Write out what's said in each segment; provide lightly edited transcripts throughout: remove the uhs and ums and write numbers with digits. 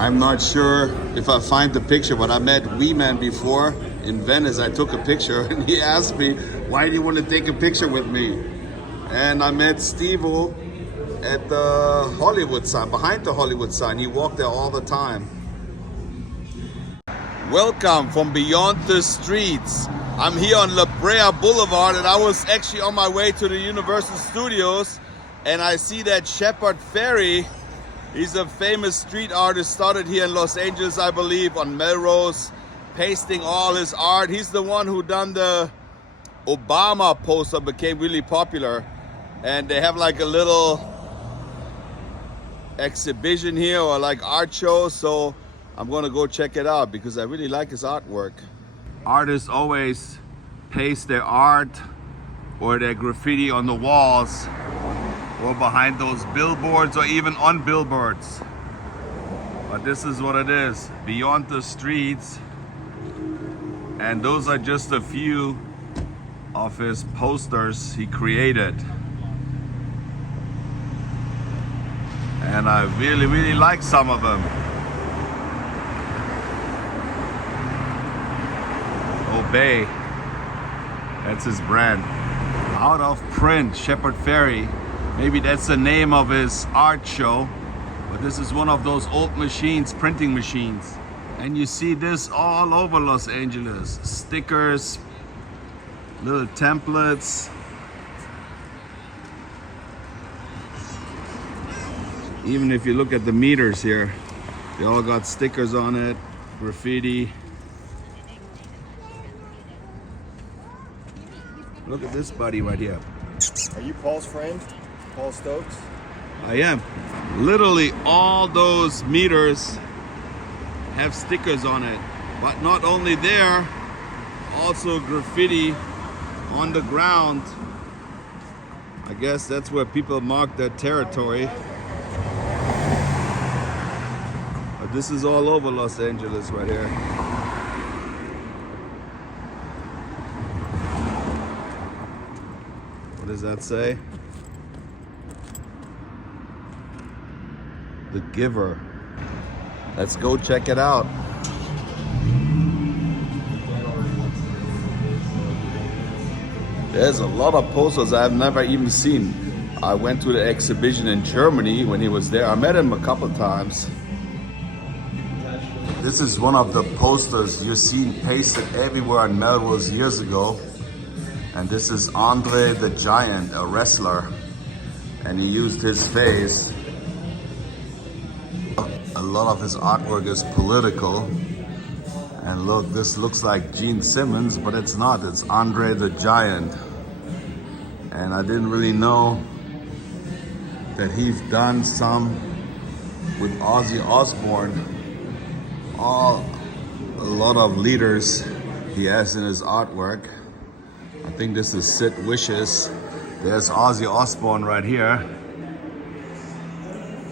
I'm not sure if I find the picture, but I met Wee Man before in Venice. I took a picture and he asked me, why do you want to take a picture with me? And I met Steve-O at the Hollywood sign, behind the Hollywood sign. He walked there all the time. Welcome from beyond the streets. I'm here on Brea Blvd and I was actually on my way to the Universal Studios, and I see that Shepard Fairey. He's a famous street artist, started here in Los Angeles, I believe, on Melrose, pasting all his art. He's the one who done the Obama poster, became really popular. And they have like a little exhibition here or like art show. So I'm gonna go check it out because I really like his artwork. Artists always paste their art or their graffiti on the walls or behind those billboards or even on billboards. But this is what it is, beyond the streets. And those are just a few of his posters he created. And I really, really like some of them. Obey, that's his brand. Out of print, Shepard Fairey. Maybe that's the name of his art show, but this is one of those old machines, printing machines. And you see this all over Los Angeles. Stickers, little templates. Even if you look at the meters here, they all got stickers on it, graffiti. Look at this buddy right here. Are you Paul's friend? Paul Stokes? I am. Literally all those meters have stickers on it. But not only there, also graffiti on the ground. I guess that's where people mark their territory. But this is all over Los Angeles right here. What does that say? The Giver. Let's go check it out. There's a lot of posters I've never even seen. I went to the exhibition in Germany when he was there. I met him a couple times. This is one of the posters you've seen pasted everywhere in Melrose years ago. And this is Andre the Giant, a wrestler. And he used his face. A lot of his artwork is political. And look, this looks like Gene Simmons, but it's not. It's Andre the Giant. And I didn't really know that he's done some with Ozzy Osbourne. A lot of leaders he has in his artwork. I think this is Sid Vicious. There's Ozzy Osbourne right here.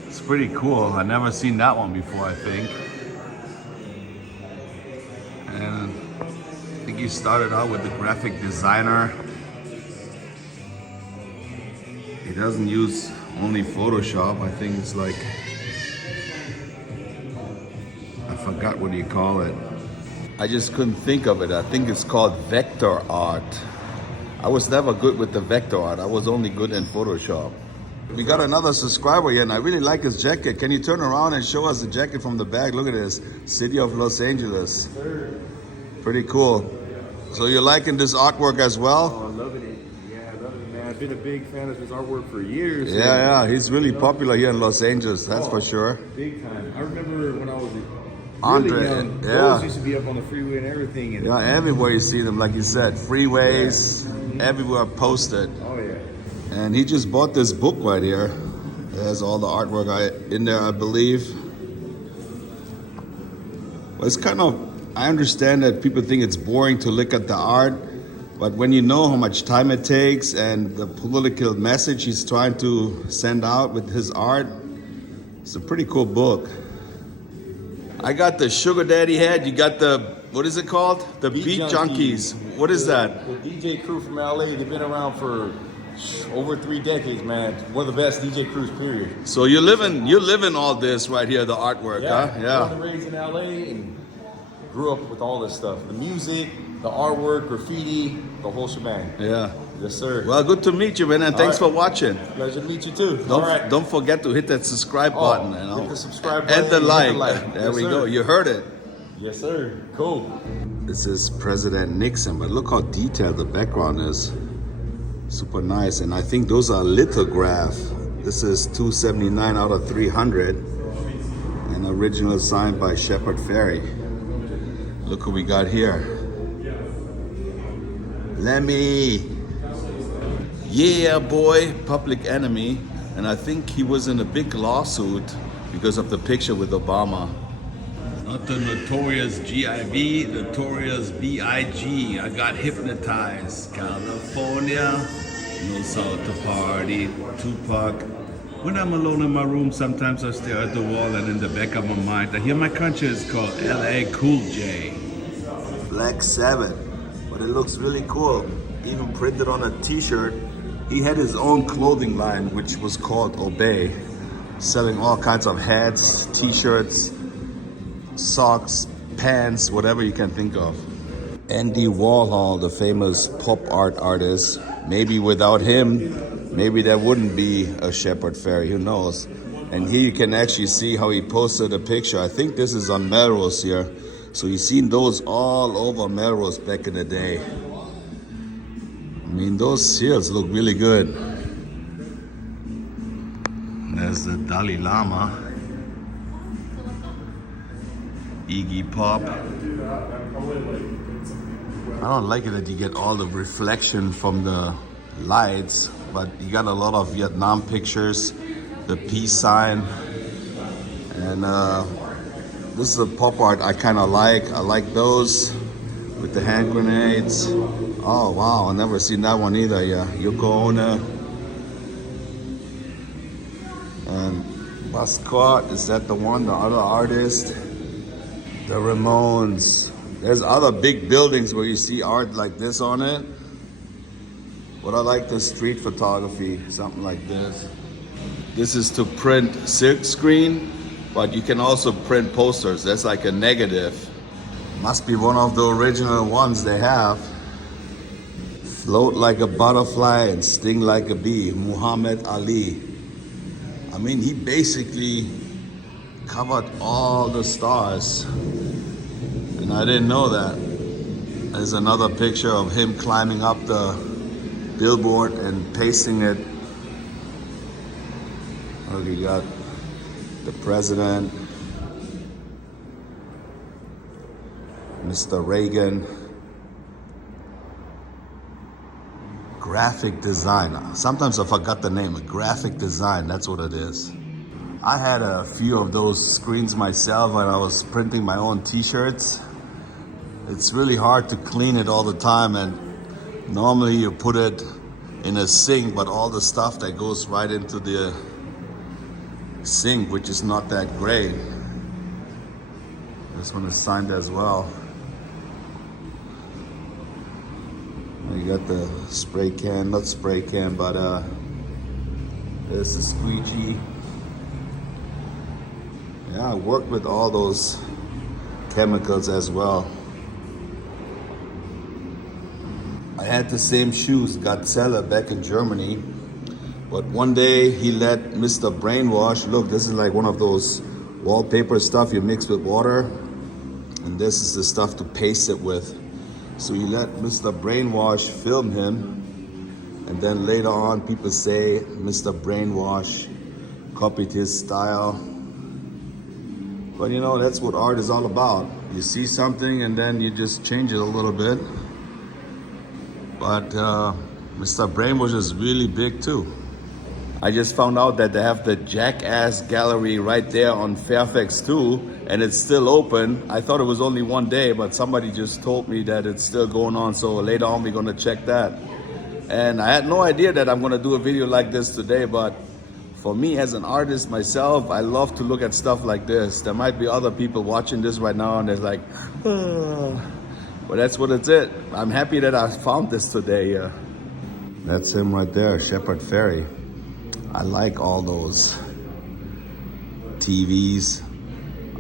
It's pretty cool. I've never seen that one before, I think. And I think he started out with the graphic designer. He doesn't use only Photoshop. I think it's like, I forgot what you call it. I just couldn't think of it. I think it's called vector art. I was never good with the vector art. I was only good in Photoshop. We got another subscriber here and I really like his jacket. Can you turn around and show us the jacket from the back? Look at this, City of Los Angeles. Pretty cool. So you're liking this artwork as well? Oh, I'm loving it. Yeah, I love it, man. I've been a big fan of his artwork for years. Yeah, he's really popular here in Los Angeles, that's for sure. Big time. I remember when I was Andre, really young, yeah. those used to be up on the freeway and everything. And yeah, everywhere you see them, like you said, freeways, everywhere posted. Oh yeah. And he just bought this book right here. It has all the artwork in there, I believe. Well, it's kind of, I understand that people think it's boring to look at the art, but when you know how much time it takes and the political message he's trying to send out with his art, it's a pretty cool book. I got the Sugar Daddy hat. You got the, what is it called? The Beat Junkies. What is that? The DJ crew from LA. They've been around for Over 3 decades, man. One of the best DJ crews, period. So you're living all this right here, the artwork, huh? Born and raised in LA and grew up with all this stuff. The music, the artwork, graffiti, the whole shebang. Yeah. Yes, sir. Well, good to meet you, man, and thanks for watching. Pleasure to meet you too. Don't forget to hit that subscribe button, you know. Hit the subscribe button and the like. There yes, we sir. go. You heard it. Yes, sir. Cool. This is President Nixon, but look how detailed the background is. Super nice, and I think those are lithograph. This is 279 out of 300, and original signed by Shepard Fairey. Look what we got here. Lemmy. Yeah, boy, Public Enemy. And I think he was in a big lawsuit because of the picture with Obama. Not the notorious G.I.V., notorious B.I.G. I got hypnotized. California, knows how to party. Tupac. When I'm alone in my room, sometimes I stare at the wall, and in the back of my mind, I hear my conscience call L.A. Cool J. Black Sabbath, but it looks really cool. Even printed on a t-shirt. He had his own clothing line, which was called Obey, selling all kinds of hats, t-shirts, socks, pants, whatever you can think of. Andy Warhol, the famous pop art artist. Maybe without him, maybe there wouldn't be a Shepard Fairey, who knows? And here you can actually see how he posted a picture. I think this is on Melrose here. So you've seen those all over Melrose back in the day. I mean, those seals look really good. There's the Dalai Lama. Iggy Pop. I don't like it that you get all the reflection from the lights, but you got a lot of Vietnam pictures, the peace sign, and this is a pop art I kind of like. I like those with the hand grenades. Oh wow, I never seen that one either. Yeah, Yoko Ono. And Basquiat, is that the one, the other artist? The Ramones. There's other big buildings where you see art like this on it. But I like the street photography, something like this. This is to print silk screen, but you can also print posters. That's like a negative. Must be one of the original ones they have. Float like a butterfly and sting like a bee, Muhammad Ali. I mean, he basically covered all the stars. And I didn't know that. There's another picture of him climbing up the billboard and pasting it. Oh, we got the president, Mr. Reagan. Graphic design. Sometimes I forgot the name. Graphic design, that's what it is. I had a few of those screens myself when I was printing my own t-shirts. It's really hard to clean it all the time, and normally you put it in a sink, but all the stuff that goes right into the sink, which is not that great. This one is signed as well. You got the spray can, not spray can, but there's the squeegee. Yeah, I worked with all those chemicals as well. I had the same shoes, Gazelle, back in Germany. But one day he let Mr. Brainwash, look, this is like one of those wallpaper stuff you mix with water. And this is the stuff to paste it with. So he let Mr. Brainwash film him. And then later on people say Mr. Brainwash copied his style. But you know, that's what art is all about. You see something and then you just change it a little bit. But Mr. Brainwash is really big too. I just found out that they have the Jackass gallery right there on Fairfax too, and it's still open. I thought it was only one day, but somebody just told me that it's still going on, so later on we're gonna check that. And I had no idea that I'm gonna do a video like this today, but for me as an artist myself, I love to look at stuff like this. There might be other people watching this right now and they're like, oh. But that's what it's it. I'm happy that I found this today. That's him right there, Shepard Fairey. I like all those TVs.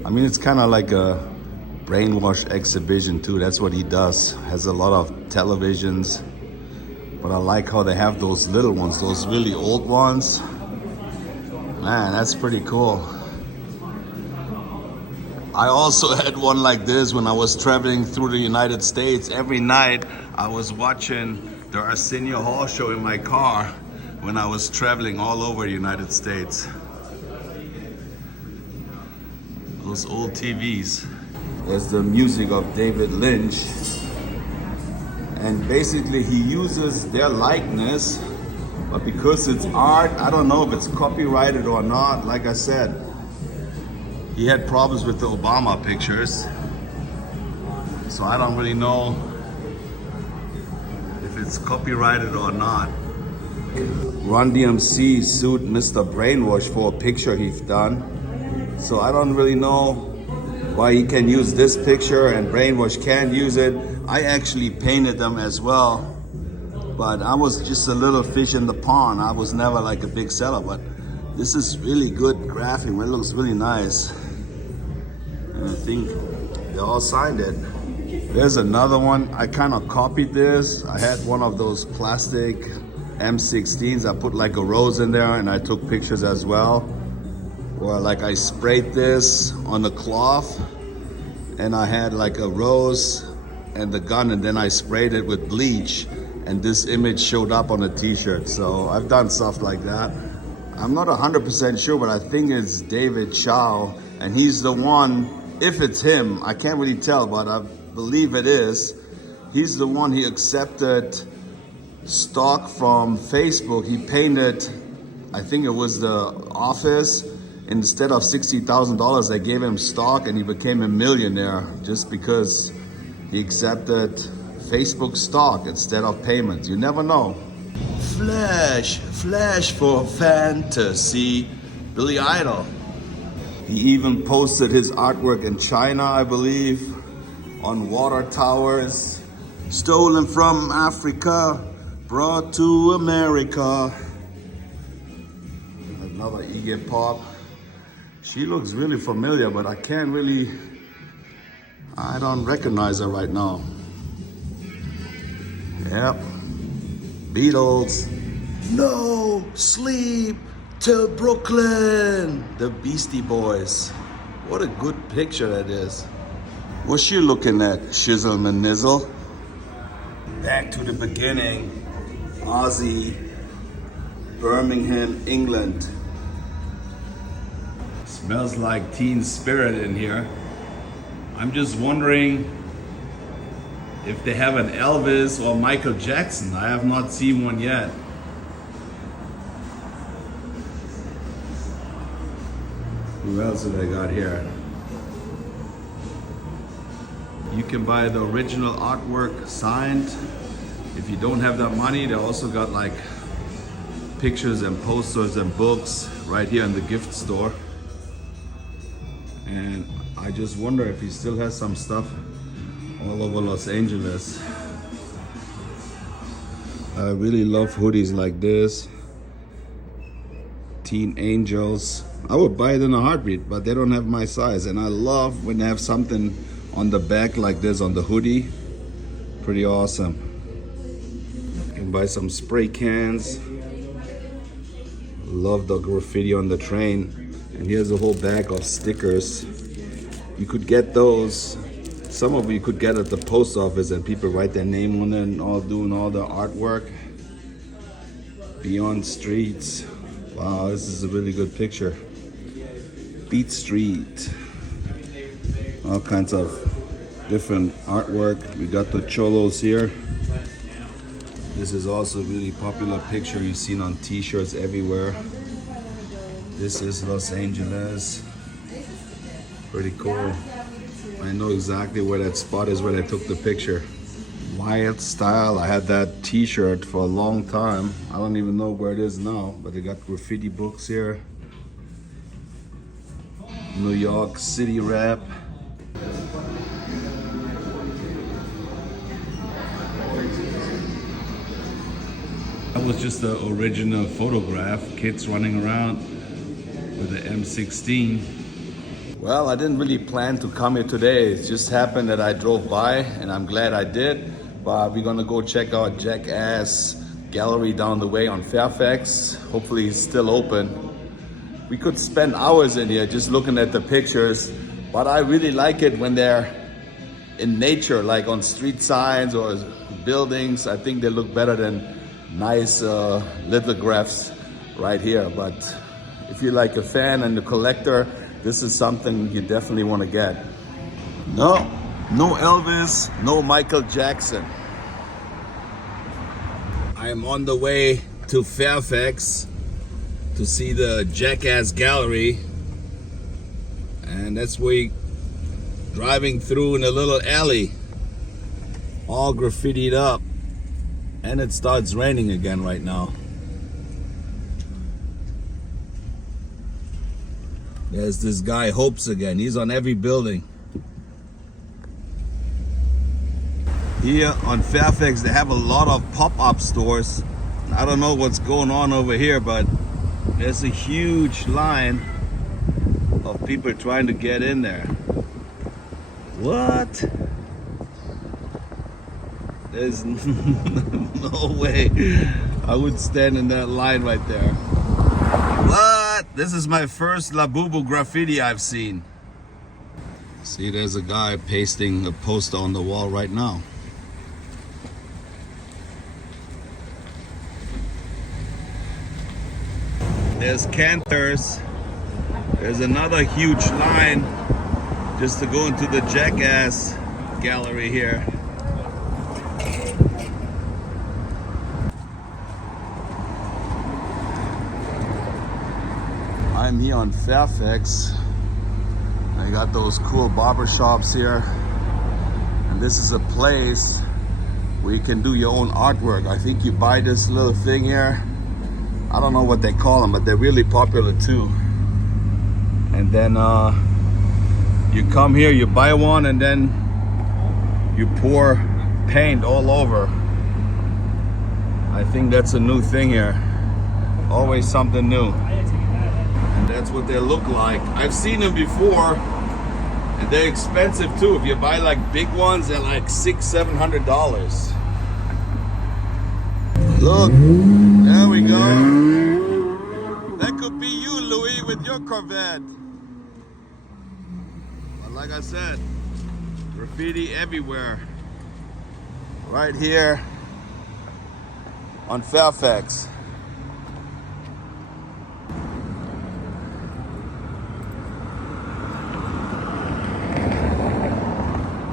I mean, it's kind of like a brainwash exhibition too. That's what he does. Has a lot of televisions. But I like how they have those little ones, those really old ones. Man, that's pretty cool. I also had one like this when I was traveling through the United States. Every night I was watching the Arsenio Hall show in my car when I was traveling all over the United States. Those old TVs. There's the music of David Lynch. And basically he uses their likeness, but because it's art, I don't know if it's copyrighted or not. Like I said, he had problems with the Obama pictures, so I don't really know if it's copyrighted or not. Run DMC sued Mr. Brainwash for a picture he's done, so I don't really know why he can use this picture and Brainwash can't use it. I actually painted them as well, but I was just a little fish in the pond. I was never like a big seller, but this is really good graphic. It looks really nice. And I think they all signed it. There's another one. I kind of copied this. I had one of those plastic M16s. I put like a rose in there and I took pictures as well. Or like I sprayed this on the cloth and I had like a rose and the gun, and then I sprayed it with bleach and this image showed up on a t-shirt. So I've done stuff like that. I'm not 100% sure, but I think it's David Chow, and he's the one, if it's him, I can't really tell, but I believe it is. He's the one, he accepted stock from Facebook. He painted, I think it was the office. Instead of $60,000, they gave him stock and he became a millionaire just because he accepted Facebook stock instead of payments. You never know. Flash for fantasy, Billy Idol. He even posted his artwork in China, I believe, on water towers. Stolen from Africa, brought to America. Another Iggy Pop. She looks really familiar, but I don't recognize her right now. Yep, Beatles. No sleep till Brooklyn. The Beastie Boys. What a good picture that is. What's you looking at, Shizzle and Nizzle? Back to the beginning. Aussie, Birmingham, England. Smells like Teen Spirit in here. I'm just wondering if they have an Elvis or Michael Jackson. I have not seen one yet. Who else have they got here? You can buy the original artwork signed. If you don't have that money, they also got like pictures and posters and books right here in the gift store. And I just wonder if he still has some stuff all over Los Angeles. I really love hoodies like this. Teen Angels. I would buy it in a heartbeat, but they don't have my size. And I love when they have something on the back like this on the hoodie. Pretty awesome. You can buy some spray cans. Love the graffiti on the train. And here's a whole bag of stickers. You could get those. Some of you could get at the post office and people write their name on it and all doing all the artwork. Beyond Streets. Wow, this is a really good picture. Beat Street. All kinds of different artwork. We got the cholos here. This is also a really popular picture you've seen on t-shirts everywhere. This is Los Angeles. Pretty cool. I know exactly where that spot is where they took the picture. Wild Style. I had that t-shirt for a long time. I don't even know where it is now, but they got graffiti books here. New York City rap. I was just the original photograph. Kids running around with the M16. Well, I didn't really plan to come here today. It just happened that I drove by, and I'm glad I did. But we're gonna go check out Jackass gallery down the way on Fairfax. Hopefully it's still open. We could spend hours in here just looking at the pictures, but I really like it when they're in nature, like on street signs or buildings. I think they look better than nice lithographs right here. But if you're like a fan and a collector, this is something you definitely want to get. No Elvis, no Michael Jackson. I am on the way to Fairfax to see the Jackass gallery, and that's where we're driving through in a little alley, all graffitied up, and it starts raining again right now. There's this guy Hopes again. He's on every building. Here on Fairfax, they have a lot of pop-up stores. I don't know what's going on over here, but there's a huge line of people trying to get in there. What? There's no way I would stand in that line right there. What? This is my first Labubu graffiti I've seen. See, there's a guy pasting a poster on the wall right now. There's cantors. There's another huge line just to go into the Jackass gallery here. I'm here on Fairfax. I got those cool barber shops here. And this is a place where you can do your own artwork. I think you buy this little thing here. I don't know what they call them, but they're really popular too. And then you come here, you buy one, and then you pour paint all over. I think that's a new thing here. Always something new. And that's what they look like. I've seen them before, and they're expensive too. If you buy like big ones, they're like $600-700. Look, there we go. That could be you, Louis, with your Corvette. But like I said, graffiti everywhere. Right here on Fairfax.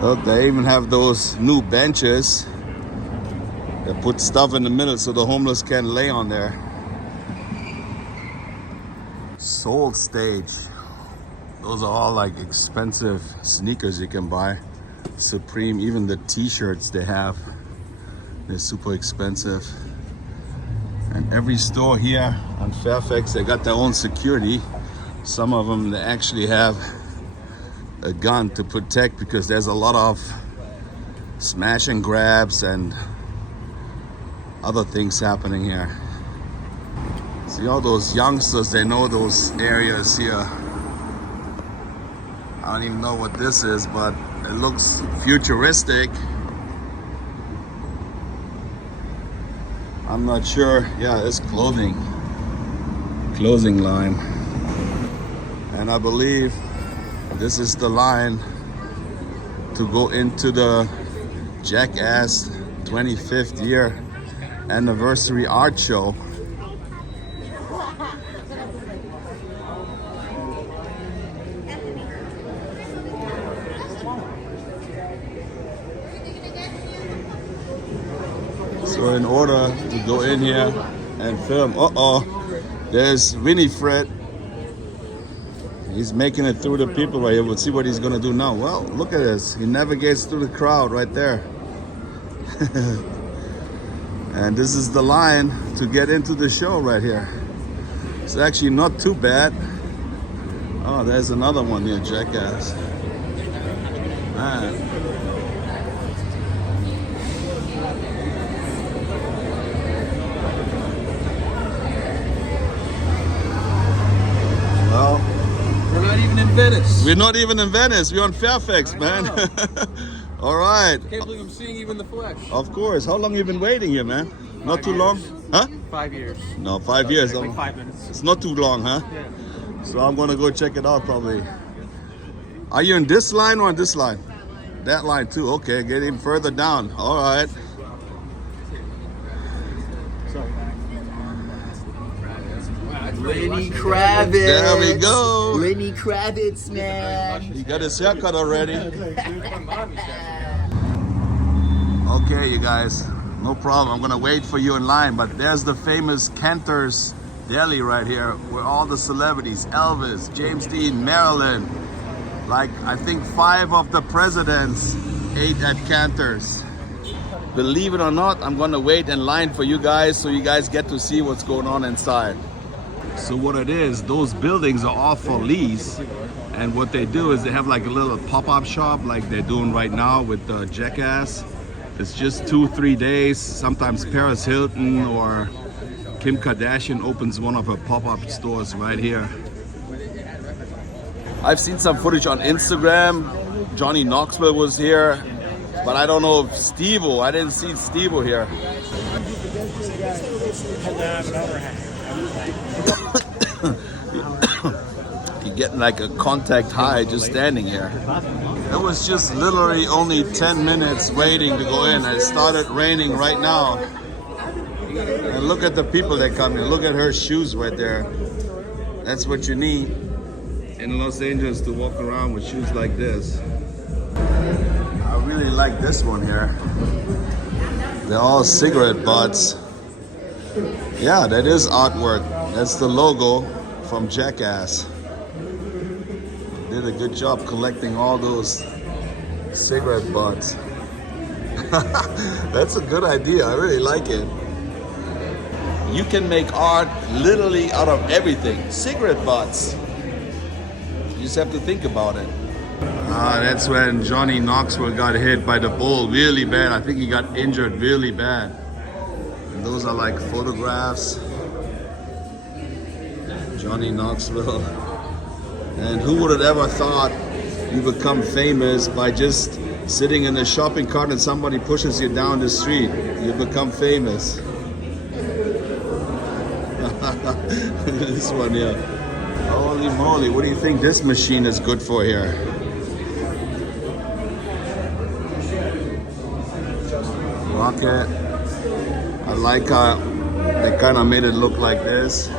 Look, they even have those new benches. They put stuff in the middle so the homeless can lay on there. Soul Stage. Those are all like expensive sneakers you can buy. Supreme, even the t-shirts they have, they're super expensive. And every store here on Fairfax, they got their own security. Some of them, they actually have a gun to protect, because there's a lot of smash and grabs and other things happening here. See all those youngsters, they know those areas here. I don't even know what this is, but it looks futuristic. I'm not sure. Yeah, it's clothing line. And I believe this is the line to go into the Jackass 25th year anniversary art show. So in order to go in here and film, there's Winifred. He's making it through the people right here. We'll see what he's gonna do now. Well, look at this. He navigates through the crowd right there. And this is the line to get into the show right here. It's actually not too bad. Oh, there's another one here, Jackass. Man. Well, We're not even in Venice. we're not even in Venice. We're on Fairfax, man. All right. Can't believe I'm seeing you in the flesh. Of course. How long you been waiting here, man? Not too long? Huh? 5 years. No, 5 years. Like 5 minutes. It's not too long, huh? Yeah. So I'm gonna go check it out probably. Are you in this line or on this line? That line too. Okay, get even further down. All right. Lenny Kravitz. There we go. Lenny Kravitz, man. He got his haircut already. Okay, you guys. No problem. I'm gonna wait for you in line. But there's the famous Cantor's Deli right here, where all the celebrities, Elvis, James Dean, Marilyn, like I think 5 of the presidents ate at Cantor's. Believe it or not, I'm gonna wait in line for you guys so you guys get to see what's going on inside. So what it is, those buildings are all for lease, and what they do is they have like a little pop-up shop like they're doing right now with Jackass. It's just 2-3 days. Sometimes Paris Hilton or Kim Kardashian opens one of her pop-up stores right here. I've seen some footage on Instagram. Johnny Knoxville was here, but I don't know if Steve-O, I didn't see Steve-O here. You're getting like a contact high just standing here. It was just literally only 10 minutes waiting to go in. It started raining right now. And look at the people that come in. Look at her shoes right there. That's what you need in Los Angeles to walk around with shoes like this. I really like this one here. They're all cigarette butts. Yeah, that is artwork. That's the logo from Jackass. Did a good job collecting all those cigarette butts. That's a good idea. I really like it. You can make art literally out of everything. Cigarette butts. You just have to think about it. That's when Johnny Knoxville got hit by the bull really bad. I think he got injured really bad. And those are like photographs. Johnny Knoxville. And who would have ever thought you become famous by just sitting in a shopping cart and somebody pushes you down the street? You become famous. This one here. Holy moly, what do you think this machine is good for here? Rocket. I like how they kind of made it look like this.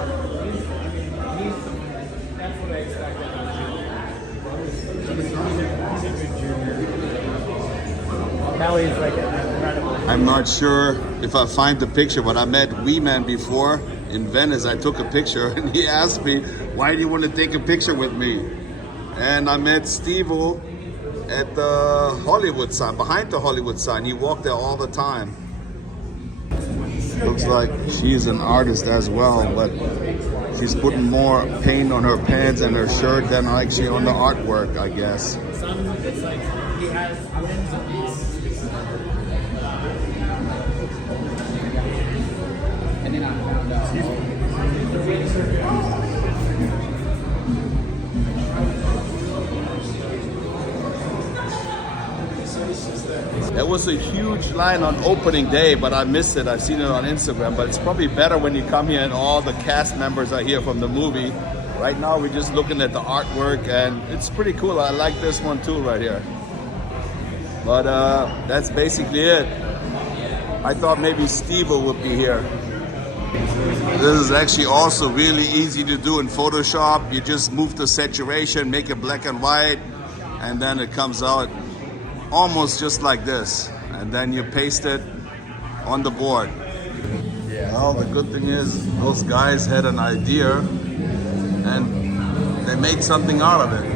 I'm not sure if I find the picture, but I met Wee Man before in Venice. I took a picture and he asked me, why do you want to take a picture with me? And I met Steve-O at the Hollywood sign, behind the Hollywood sign. He walked there all the time. Looks like she's an artist as well, but she's putting more paint on her pants and her shirt than actually on the artwork, I guess. There was a huge line on opening day, but I missed it. I've seen it on Instagram, but it's probably better when you come here and all the cast members are here from the movie. Right now, we're just looking at the artwork, and it's pretty cool. I like this one too right here. But that's basically it. I thought maybe Steve-O would be here. This is actually also really easy to do in Photoshop. You just move the saturation, make it black and white, and then it comes out almost just like this. And then you paste it on the board. Well, the good thing is those guys had an idea and they made something out of it.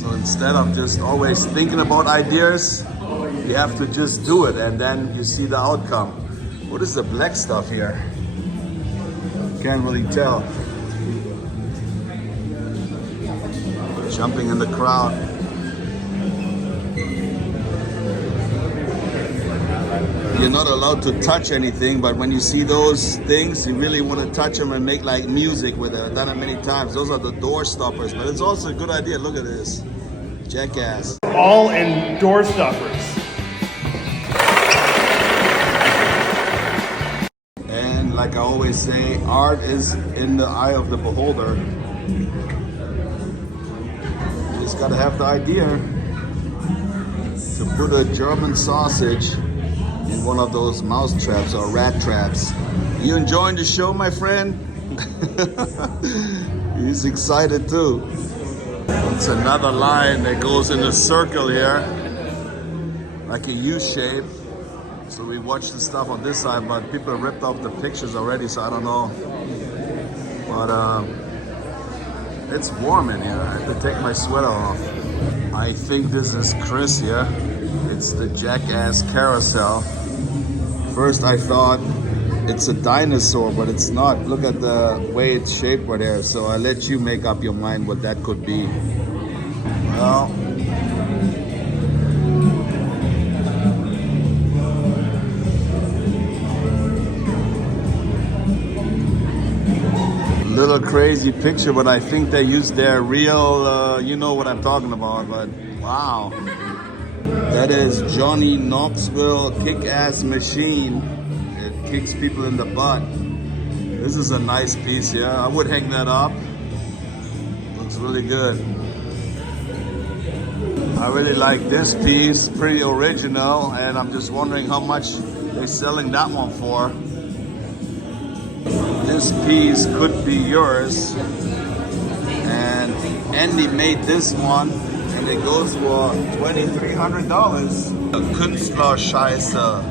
So instead of just always thinking about ideas, you have to just do it and then you see the outcome. What is the black stuff here? Can't really tell. Jumping in the crowd. you're not allowed to touch anything, but when you see those things, you really want to touch them and make like music with it. I've done it many times. Those are the door stoppers, but it's also a good idea. Look at this. Jackass. All in door stoppers. And like I always say, art is in the eye of the beholder. You just gotta have the idea to put a German sausage in one of those mouse traps or rat traps. You enjoying the show, my friend? He's excited too. It's another line that goes in a circle here, like a U shape. So we watched the stuff on this side, but people ripped off the pictures already, so I don't know. But it's warm in here. I have to take my sweater off. I think this is Chris here. It's the Jackass carousel. First I thought it's a dinosaur, but it's not. Look at the way it's shaped right there. So I let you make up your mind what that could be. Well, little crazy picture, but I think they used their real, you know what I'm talking about, but wow. That is Johnny Knoxville kick-ass machine. It kicks people in the butt. This is a nice piece here. I would hang that up. Looks really good. I really like this piece, pretty original, and I'm just wondering how much they're selling that one for. This piece could be yours, and Andy made this one, and it goes for $2,300. Künstlerscheiße,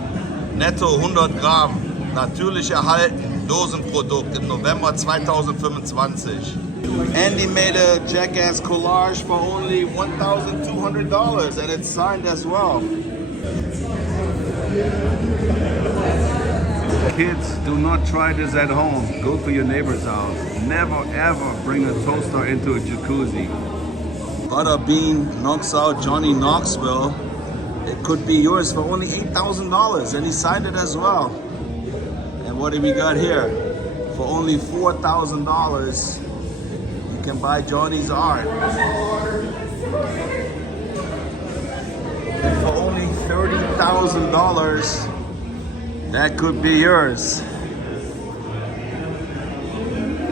netto 100 Gramm, natürlich erhalten, Dosenprodukt im November 2025. Andy made a Jackass collage for only $1,200, and it's signed as well. Kids, do not try this at home. Go to your neighbor's house. Never ever bring a toaster into a jacuzzi. Butterbean knocks out Johnny Knoxville. It could be yours for only $8,000, and he signed it as well. And what do we got here? For only $4,000, you can buy Johnny's art. And for only $30,000, that could be yours.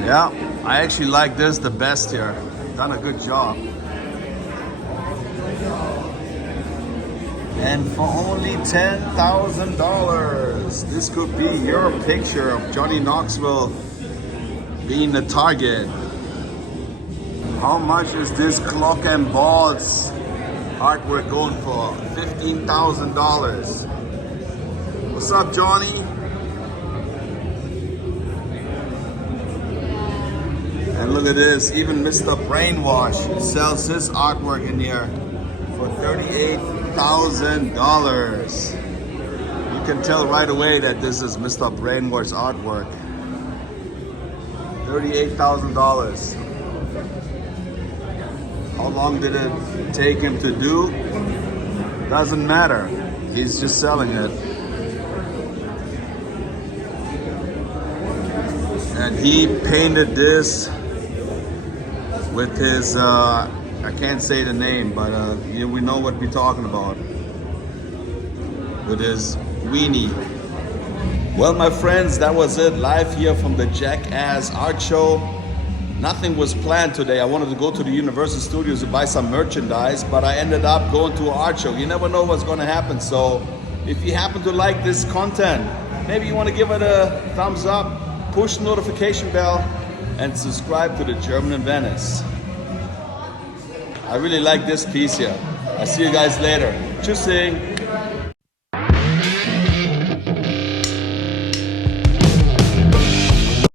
Yeah, I actually like this the best here. Done a good job. And for only $10,000, this could be your picture of Johnny Knoxville being the target. How much is this clock and balls artwork going for? $15,000. What's up, Johnny? And look at this, even Mr. Brainwash sells his artwork in here for $38,000. You can tell right away that this is Mr. Brainwash's artwork. $38,000. How long did it take him to do? Doesn't matter. He's just selling it. And he painted this with his, I can't say the name, but we know what we're talking about. With his weenie. Well, my friends, that was it. Live here from the Jackass Art Show. Nothing was planned today. I wanted to go to the Universal Studios to buy some merchandise, but I ended up going to an art show. You never know what's going to happen. So if you happen to like this content, maybe you want to give it a thumbs up, push the notification bell, and subscribe to the German in Venice. I really like this piece here. I'll see you guys later. Tschüssing.